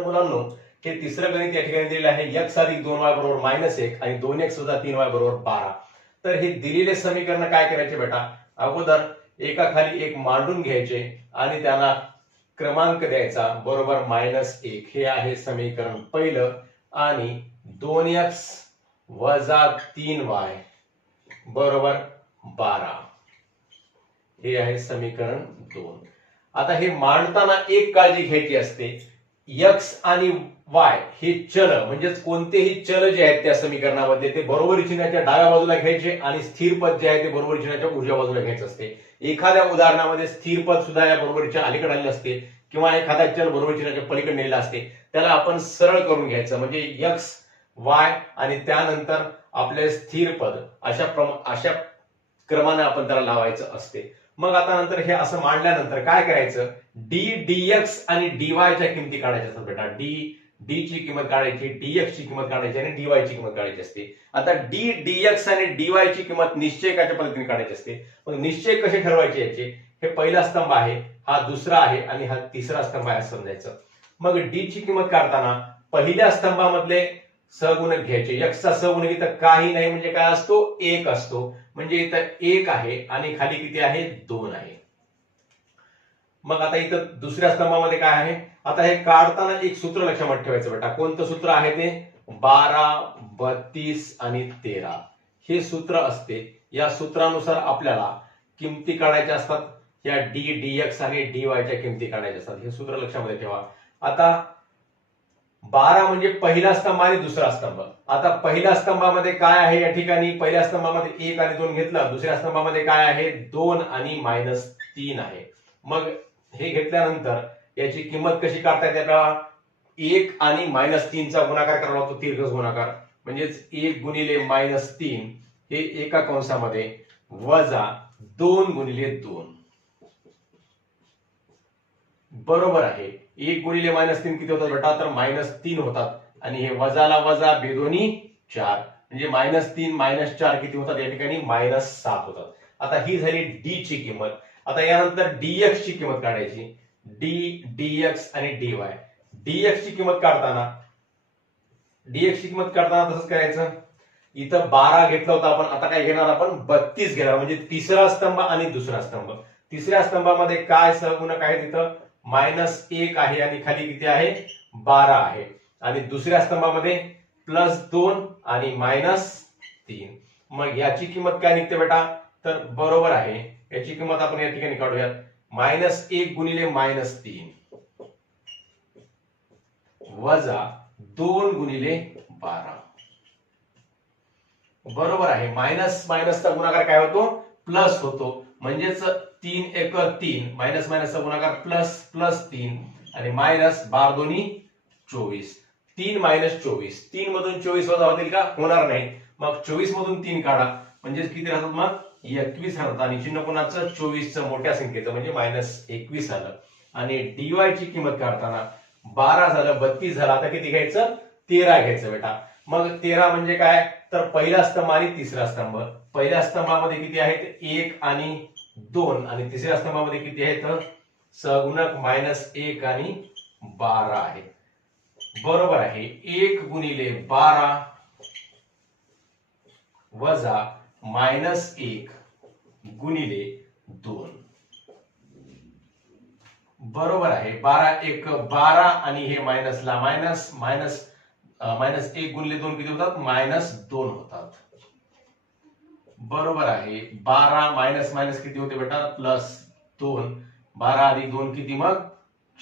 तर मुलांनो हे तिसरं गणित या ठिकाणी दिलेलं आहे. एक्स अधिक दोन वाय बरोबर मायनस एक आणि दोन एक्स सुद्धा तीन वाय बरोबर बारा. तर हे दिलेले समीकरण काय करायचे बेटा? अगोदर एका खाली एक मांडून घ्यायचे आणि त्याला क्रमांक द्यायचा. बरोबर मायनस एक. हे आहे समीकरण पहिलं. आणि दोन एक्स वजा तीन वाय बरोबर बारा. हे आहे समीकरण दोन. आता हे मांडताना एक काळजी घ्यायची असते. यक्स आणि वाय हे चल म्हणजेच कोणतेही चल जे आहेत त्या समीकरणामध्ये ते बरोबरी चिन्हाच्या डाव्या बाजूला घ्यायचे आणि स्थिर पद जे आहे ते बरोबरी चिन्हाच्या उजव्या बाजूला घ्यायचं असते. एखाद्या उदाहरणामध्ये स्थिर पद सुद्धा या बरोबरीच्या अलीकडे आलेलं असते किंवा एखादा चल बरोबर चिन्हाच्या पलीकडे नेलेला असते. त्याला आपण सरळ करून घ्यायचं म्हणजे यक्स वाय आणि त्यानंतर आपले स्थिर पद अशा प्रम अशा क्रमाने आपण त्याला लावायचं असते. मग आता नंतर हे असं मांडल्यानंतर काय करायचं? डी डीएक्स आणि डीवाय च्या किमती काढायच्या असतात बेटा. डी डी ची किंमत काढायची डीएक्स ची किंमत काढायची आणि डीवाय ची किंमत काढायची असते. आता डी डीएक्स आणि डीवाय ची किंमत निश्चयकाच्या पद्धतीने काढायची असते. मग निश्चय कसे ठरवायचे याचे? हे पहिला स्तंभ आहे हा दुसरा आहे आणि हा तिसरा स्तंभ आहे असं समजायचं. मग डी ची किंमत काढताना पहिल्या स्तंभामधले सगुण घ्यायचे. यक्षचा सहगुणक इथं काही नाही म्हणजे काय असतो? एक असतो. म्हणजे इथं एक आहे आणि खाली किती आहे? दोन आहे. मग आता इथं दुसऱ्या स्तंभामध्ये काय आहे? आता हे काढताना एक सूत्र लक्षात ठेवायचं बेटा. कोणतं सूत्र आहे ते? बारा बत्तीस आणि तेरा. हे सूत्र असते. या सूत्रानुसार आपल्याला किमती काढायच्या असतात. या डी डीएक्स आणि डी वायच्या किमती काढायच्या असतात. हे सूत्र लक्षामध्ये ठेवा. आता बारा म्हणजे पहिला स्तंभ आणि दुसरा स्तंभ. आता पहिल्या स्तंभामध्ये काय आहे या ठिकाणी? पहिल्या स्तंभामध्ये एक आणि दोन घेतलं दुसऱ्या स्तंभामध्ये काय आहे? दोन आणि मायनस तीन आहे. मग हे घेतल्यानंतर याची किंमत कशी काढता येते आपल्याला एक आणि मायनस तीनचा गुणाकार करावा लागतो तीर्घस गुणाकार. म्हणजेच एक गुणिले मायनस तीन हे एका कंसामध्ये वजा दोन गुणिले दोन. बरोबर आहे. एक गुणिले मायनस तीन किती होतात बेटा तर मायनस तीन होतात. आणि हे वजाला वजा बेदोनी चार. म्हणजे मायनस तीन मायनस चार किती होतात? या ठिकाणी मायनस सात होतात. आता ही झाली डी ची किंमत. आता यानंतर डीएक्स ची किंमत काढायची. डी डीएक्स आणि डीवाय डीएक्स ची किंमत काढताना डीएक्स ची किंमत काढताना तसंच करायचं. इथं बारा घेतला होता आपण. आता काय घेणार आपण? बत्तीस घेणार. म्हणजे तिसरा स्तंभ आणि दुसरा स्तंभ. तिसऱ्या स्तंभामध्ये काय सहगुणक आहे तिथं? मायनस एक आहे आणि खाली किती आहे? बारा आहे. आणि दुसऱ्या स्तंभामध्ये प्लस दोन आणि मायनस तीन. मग याची किंमत काय निघते बेटा? तर बरोबर आहे. याची किंमत आपण या ठिकाणी काढूयात. मायनस एक गुणिले मायनस तीन. वजा दोन गुणिले बारा. बरोबर आहे. मायनस मायनसचा गुणाकार काय होतो? प्लस होतो. म्हणजेच तीन एक तीन. मायनस मायनसचा गुणाकार प्लस प्लस तीन. आणि मायनस बार दोन्ही चोवीस. तीन मायनस चोवीस. तीन मधून चोवीस वजा होतील का? होणार नाही. मग चोवीस मधून तीन काढा. म्हणजे किती राहतात मग? एकवीस राहतात. आणि चिन्ह कोणाचं? चोवीसचं. मोठ्या संख्येचं. म्हणजे मायनस एकवीस आलं आणि डीवाय ची किंमत काढताना बारा झालं बत्तीस झालं. आता किती घ्यायचं? तेरा घ्यायचं बेटा. मग तेरा म्हणजे काय? तर पहिला स्तंभ आणि तिसरा स्तंभ. पहिल्या स्तंभामध्ये किती आहेत? एक आणि दोन आणि तिसऱ्या स्तंभामध्ये किती आहेत? सगुणक मायनस एक आणि बारा आहे. बरोबर आहे. एक गुणिले बारा वजा मायनस एक गुणिले दोन. बरोबर आहे. बारा एक बारा आणि हे मायनसला मायनस मायनस मायनस एक गुणिले दोन किती होतात? मायनस दोन होतात. बरोबर आहे. बारा मायनस मायनस किती होते बेटा? प्लस दोन. बारा अधिक दोन किती मग?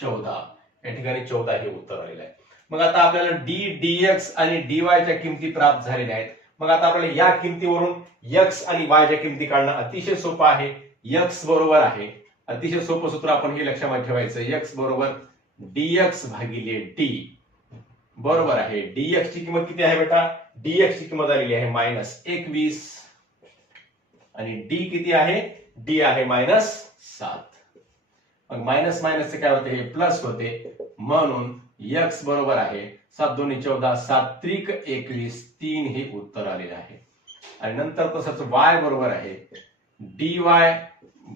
चौदा. या ठिकाणी चौदा हे उत्तर आलेलं आहे. मग आता आपल्याला डी डीएक्स आणि डीवाय च्या किमती प्राप्त झालेल्या आहेत. मग आता आपल्याला या किमतीवरून यक्स आणि वायच्या किमती काढणं अतिशय सोपं आहे. यक्स बरोबर आहे. अतिशय सोपं सूत्र आपण हे लक्षात ठेवायचं. एक्स बरोबर डीएक्स भागिले डी बरोबर आहे. डीएक्स ची किंमत किती आहे बेटा? डीएक्स ची किंमत आलेली आहे मायनस एकवीस. आणि डी किती आहे? डी आहे मायनस सात. मग मायनस मायनसचे काय होते? हे प्लस होते. म्हणून एक्स बरोबर आहे. सात दोन्ही चौदा सात त्रिक एकवीस तीन हे उत्तर आलेले आहे. आणि नंतर तसंच वाय बरोबर आहे. डी वाय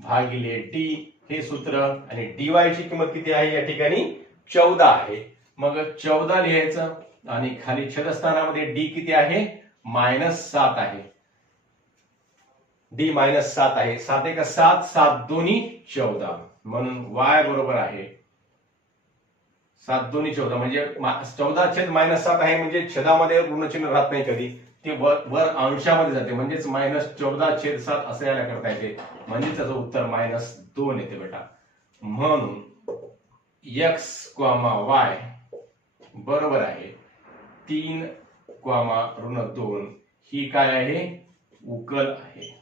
भागिले डी हे सूत्र आणि डीवाय ची किंमत किती आहे? या ठिकाणी चौदा आहे. मग चौदा लिहायचं आणि खाली छदस्थानामध्ये डी किती आहे? मायनस सात आहे. डी मायनस सात आहे. सात एक सात सात दोन्ही चौदा. म्हणून वाय बरोबर आहे. सात दोन्ही चौदा. म्हणजे चौदा छेद मायनस सात आहे म्हणजे छेदामध्ये ऋणचिन्ह राहत नाही कधी. ते वर वर अंशामध्ये जाते. म्हणजेच मायनस चौदा छेद सात असं याला करता येते. म्हणजे त्याचं उत्तर मायनस दोन येते बेटा. म्हणून एक्स क्वामा वाय बरोबर आहे. तीन क्वामा ऋण दोन. ही काय आहे? उकल आहे.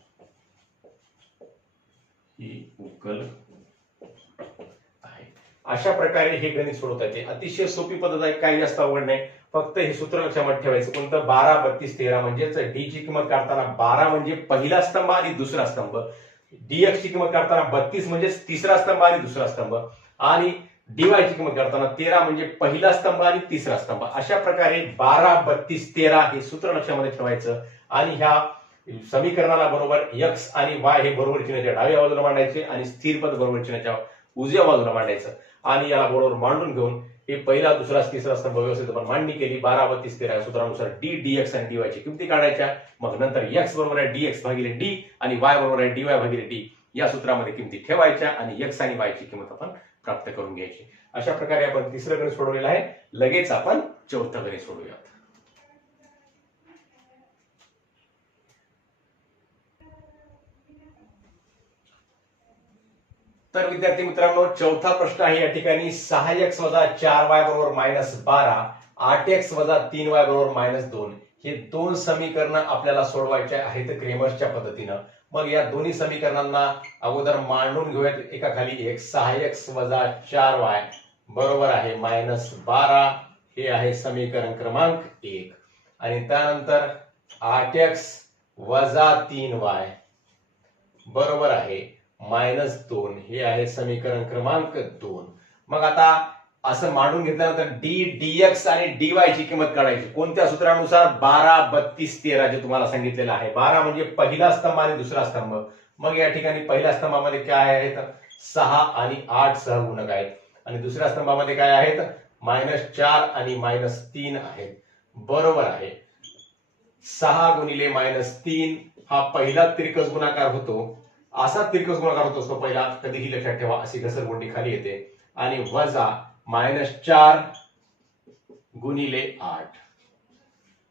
ही उकल आहे. अशा प्रकारे हे गणित सोडवता येते. अतिशय सोपी पद्धत आहे काही जास्त अवघड नाही. फक्त हे सूत्र लक्षात ठेवायचं. कोणतं? बारा बत्तीस तेरा म्हणजेच डी ची किंमत काढताना बारा म्हणजे पहिला स्तंभ आणि दुसरा स्तंभ. डीएक्स ची किंमत काढताना बत्तीस म्हणजे तिसरा स्तंभ आणि दुसरा स्तंभ. आणि डीवाय ची किंमत काढताना तेरा म्हणजे पहिला स्तंभ आणि तिसरा स्तंभ. अशा प्रकारे बारा बत्तीस तेरा हे सूत्र लक्षामध्ये ठेवायचं. आणि ह्या समीकरणाला बरोबर एक्स आणि वाय हे बरोबर चिन्हाच्या डाव्या बाजूला मांडायचे आणि स्थिर पद बरोबर चिन्हाच्या उजव्या बाजूला मांडायचं. आणि याला बरोबर मांडून घेऊन हे पहिला दुसरा तिसरा स्तंभ व्यवस्थित आपण मांडणी केली. बारा बत्तीस तेरा सूत्रानुसार डी डी एक्स आणि डी वायची किमती काढायच्या. मग नंतर एक्स बरोबर आहे डी एक्स भागिले डी आणि वाय बरोबर आहे डी वाय भागिले डी या सूत्रामध्ये किमती ठेवायच्या आणि एक्स आणि वायची किंमत आपण प्राप्त करून घ्यायची. अशा प्रकारे आपण तिसरं गणित सोडवलेलं आहे. लगेच आपण चौथं गणित सोडूयात. तर विद्यार्थी मित्रांनो चौथा प्रश्न आहे या ठिकाणी. सहा एक्स वजा चार वाय बरोबर मायनस बारा आठ एक्स वजा तीन वाय बरोबर मायनस दोन. हे दोन समीकरण आपल्याला सोडवायचे आहेत क्रेमर्सच्या पद्धतीनं. मग या दोन्ही समीकरणांना अगोदर मांडून घेऊयात. एका खाली एक सहा एक्स वजा चार वाय बरोबर आहे मायनस बारा. हे आहे समीकरण क्रमांक एक. आणि त्यानंतर आठ एक्स वजा तीन वाय बरोबर आहे मायनस दोन. हे आहे समीकरण क्रमांक दोन. मग आता असं मांडून घेतल्यानंतर डी डीएक्स आणि डीवाय ची किंमत काढायची. कोणत्या सूत्रानुसार? बारा बत्तीस तेरा जे तुम्हाला सांगितलेलं आहे. बारा म्हणजे पहिला स्तंभ आणि दुसरा स्तंभ. मग या ठिकाणी पहिल्या स्तंभामध्ये काय आहेत? सहा आणि आठ सहगुणक आहेत. आणि दुसऱ्या स्तंभामध्ये काय आहेत? मायनस चार आणि मायनस तीन आहेत. बरोबर आहे. सहा गुणिले मायनस तीन हा पहिला त्रिकस गुणाकार होतो. असा तिरकस गुणाकार होतो असतो पहिला कधीही लक्षात ठेवा अशी घसरगुंडी खाली येते. आणि वजा मायनस चार गुणिले आठ.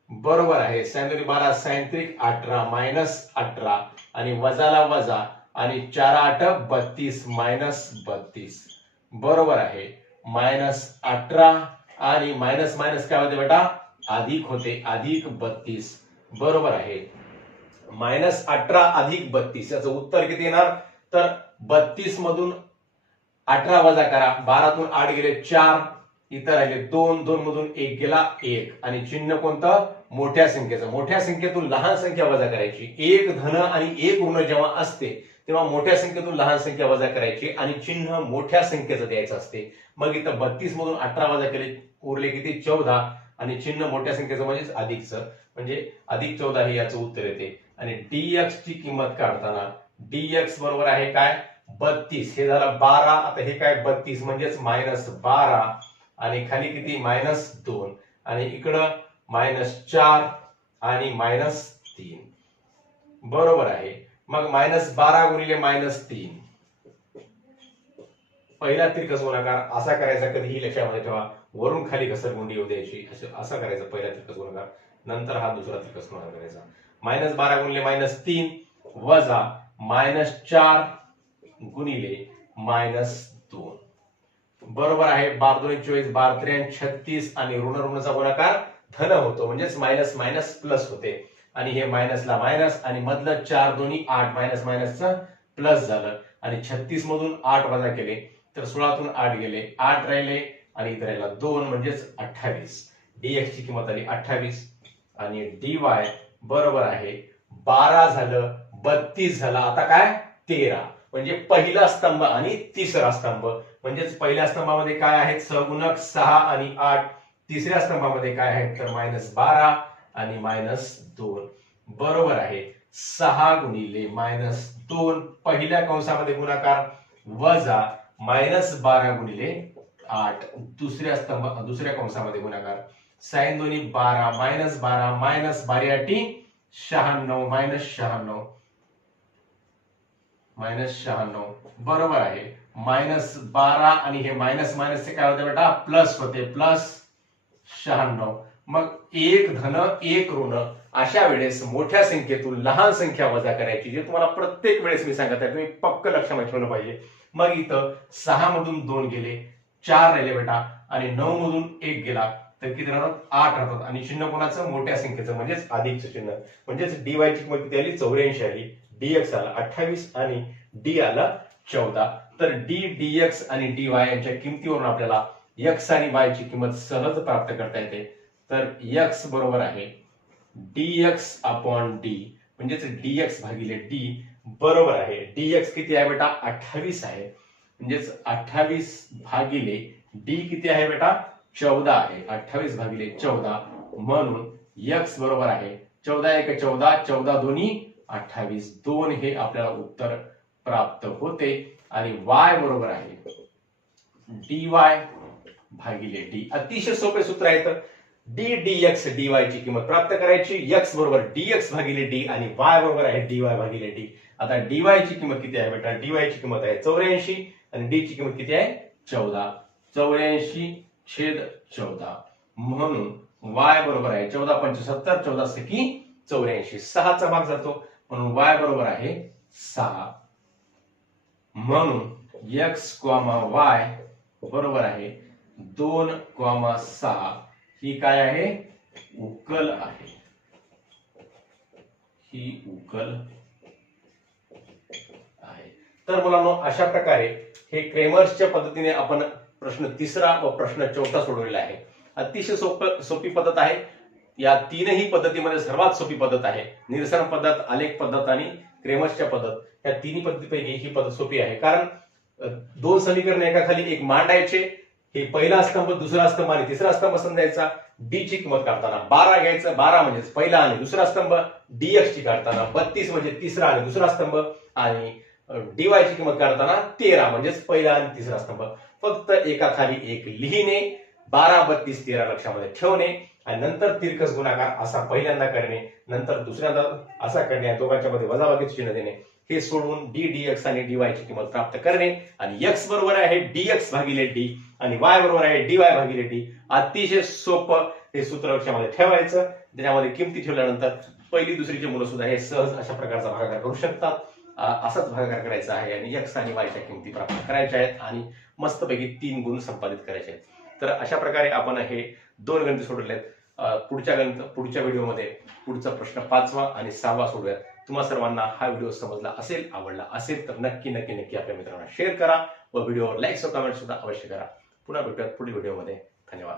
बरोबर आहे सॅन्द्री बारा सॅन्त्रिक अठरा मायनस अठरा. आणि वजाला वजा आणि चार आठ बत्तीस मायनस बत्तीस. बरोबर आहे मायनस अठरा आणि मायनस मायनस काय होते बेटा? अधिक होते अधिक बत्तीस. बरोबर आहे. मायनस अठरा अधिक बत्तीस. याचं उत्तर किती येणार? तर बत्तीस मधून अठरा वजा करा. बारातून आठ गेले चार. इतर राहिले दोन. दोन मधून एक गेला एक. आणि चिन्ह कोणतं? मोठ्या संख्येचं. मोठ्या संख्येतून लहान संख्या वजा करायची. एक धन आणि एक ऋण जेव्हा असते तेव्हा मोठ्या संख्येतून लहान संख्या वजा करायची आणि चिन्ह मोठ्या संख्येचं द्यायचं असते. मग इथं बत्तीस मधून अठरा वजा केले उरले किती? चौदा. आणि चिन्ह मोठ्या संख्येचं म्हणजेच अधिकचं. म्हणजे अधिक चौदा हे याचं उत्तर येते. आणि डीएक्स ची किंमत काढताना डीएक्स बरोबर आहे काय? बत्तीस. हे झालं बारा. आता हे काय बत्तीस? म्हणजेच मायनस बारा. आणि खाली किती? मायनस दोन. आणि इकडं मायनस चार आणि मायनस तीन. बरोबर आहे. मग मायनस बारा गुणिले मायनस तीन. पहिला तिरकस गुणाकार असा करायचा कधीही लक्षामध्ये ठेवा. वरून खाली घसरगुंडी येऊ द्यायची. असं असा करायचा पहिला तिरकस गुणाकार. नंतर हा दुसरा तिरकस गुणाकार करायचा. मायनस बारा गुणिले मायनस तीन वजा मायनस चार गुणिले मायनस दोन. बरोबर आहे बार दोन चोवीस बार त्र्यान छत्तीस आणि ऋण ऋणचा गुणाकार धन होतो म्हणजेच मायनस मायनस प्लस होते. आणि हे मायनसला मायनस आणि मधलं चार दोन्ही आठ मायनस मायनसचं प्लस झालं. आणि छत्तीस मधून आठ वजा केले तर सोळातून आठ गेले आठ राहिले आणि इथे राहिला दोन म्हणजेच अठ्ठावीस. डीएक्स ची किंमत आली अठ्ठावीस आणि डी वाय बरोबर आहे. बारा झालं बत्तीस झालं. आता काय? तेरा. म्हणजे पहिला स्तंभ आणि तिसरा स्तंभ. म्हणजेच पहिल्या स्तंभामध्ये काय आहेत? सगुणक सहा आणि आठ. तिसऱ्या स्तंभामध्ये काय आहेत? तर मायनस बारा आणि मायनस दोन. बरोबर आहे. सहा गुणिले मायनस दोन. पहिल्या कंसामध्ये गुणाकार वजा मायनस बारा गुणिले आठ. दुसऱ्या स्तंभ दुसऱ्या कंसामध्ये गुणाकार साईन दोन्ही बारा मायनस बारा मायनस बारा अटी शहाण्णव मायनस शहाण्णव. मायनस शहाण्णव. बरोबर आहे. मायनस बारा आणि हे मायनस मायनस काय होते बेटा? प्लस होते. प्लस शहाण्णव. मग एक धन एक ऋण अशा वेळेस मोठ्या संख्येतून लहान संख्या वजा करायची जे तुम्हाला प्रत्येक वेळेस मी सांगत आहे. तुम्ही पक्क लक्षात ठेवलं पाहिजे. मग इथं सहा मधून दोन गेले चार राहिले बेटा आणि नऊ मधून एक गेला. तर किती राहतात? आठ राहतात. आणि चिन्ह कोणाचं? मोठ्या संख्येचं म्हणजेच अधिकचं चिन्ह. म्हणजेच डीवाय ची किंमत किती आली? चौऱ्याऐंशी आली. डी एक्स आला अठ्ठावीस आणि डी आला चौदा. तर डी डी एक्स आणि डी वाय यांच्या किमतीवरून आपल्याला एक्स आणि वाय ची किंमत सहज प्राप्त करता येते. तर एक्स बरोबर आहे डी एक्स अपॉन डी म्हणजेच डी एक्स भागिले डी बरोबर आहे. डी एक्स किती आहे बेटा? अठ्ठावीस आहे. म्हणजेच अठ्ठावीस भागिले डी किती आहे बेटा? चौदा आहे. अठ्ठावीस भागिले चौदा म्हणून एक्स बरोबर आहे. चौदा एक चौदा चौदा दोन्ही अठ्ठावीस दोन हे आपल्याला उत्तर प्राप्त होते. आणि वाय बरोबर आहे. डी वाय भागिले डी. अतिशय सोपे सूत्र आहे तर. D D X D Y ची किंमत प्राप्त करायची. एक्स बरोबर डी एक्स भागिले डी आणि वाय बरोबर आहे डी वाय भागिले डी. आता डी वाय ची किंमत किती आहे बेटा? डी वाय ची किंमत आहे चौऱ्याऐंशी आणि डी ची किंमत किती आहे? चौदा. चौऱ्याऐंशी छेद चौदा. म्हणून वाय बरोबर आहे चौदा पंचसत्तर चौदा सकी चौऱ्याऐंशी. सहाचा भाग जातो. म्हणून वाय बरोबर आहे सहा. म्हणून एक्स क्वामा वाय बरोबर आहे दोन क्वामा सहा. ही काय आहे? उकल आहे. ही उकल आहे. तर मुलांनो अशा प्रकारे हे क्रेमर्सच्या पद्धतीने आपण प्रश्न तिसरा व प्रश्न चौथा सोडवलेला आहे. अतिशय सोप सोपी पद्धत आहे. या तीनही पद्धतीमध्ये सर्वात सोपी पद्धत आहे. निरसन पद्धत आलेख पद्धत आणि क्रेमसच्या पद्धत. या तिन्ही पद्धतीपैकी ही पद्धत सोपी आहे. कारण दोन समीकरण एका खाली एक मांडायचे. हे पहिला स्तंभ दुसरा स्तंभ आणि तिसरा स्तंभ समजायचा डी ची किंमत काढताना बारा घ्यायचं. बारा म्हणजेच पहिला आणि दुसरा स्तंभ. डीएक्स ची काढताना बत्तीस म्हणजे तिसरा आणि दुसरा स्तंभ. आणि डीवाय ची किंमत काढताना तेरा म्हणजेच पहिला आणि तिसरा स्तंभ. फक्त एका खाली एक लिहिणे बारा बत्तीस तेरा लक्षामध्ये ठेवणे आणि नंतर तिरकस गुणाकार असा पहिल्यांदा करणे नंतर दुसऱ्यांदा असा करणे आणि दोघांच्या मध्ये वजाबाकीचे चिन्ह देणे. हे सोडून डी डी एक्स आणि डी ची किंमत प्राप्त करणे आणि एक्स बरोबर आहे डी एक्स भागिले डी आणि वाय बरोबर आहे डी वाय भागिले डी अतिशय सोपं हे सूत्र लक्षामध्ये ठेवायचं. त्याच्यामध्ये किमती ठेवल्यानंतर पहिली दुसरीचे मुलं सुद्धा हे सहज अशा प्रकारचा भागाकार करू शकतात. असाच भागाकार करायचा आहे आणि यक्स आणि वायच्या किमती प्राप्त करायच्या आहेत आणि मस्तपैकी तीन गुण संपादित करायचे आहेत. तर अशा प्रकारे आपण हे दोन गणित सोडवले आहेत पुढच्या गणित पुढच्या व्हिडिओमध्ये पुढचा प्रश्न पाचवा आणि सहावा सोडूयात. तुम्हा सर्वांना हा व्हिडिओ समजला असेल आवडला असेल तर नक्की नक्की नक्की आपल्या मित्रांना शेअर करा व व्हिडिओवर लाईक्स व कमेंट सुद्धा अवश्य करा. पुन्हा भेटूयात पुढील व्हिडिओमध्ये. धन्यवाद.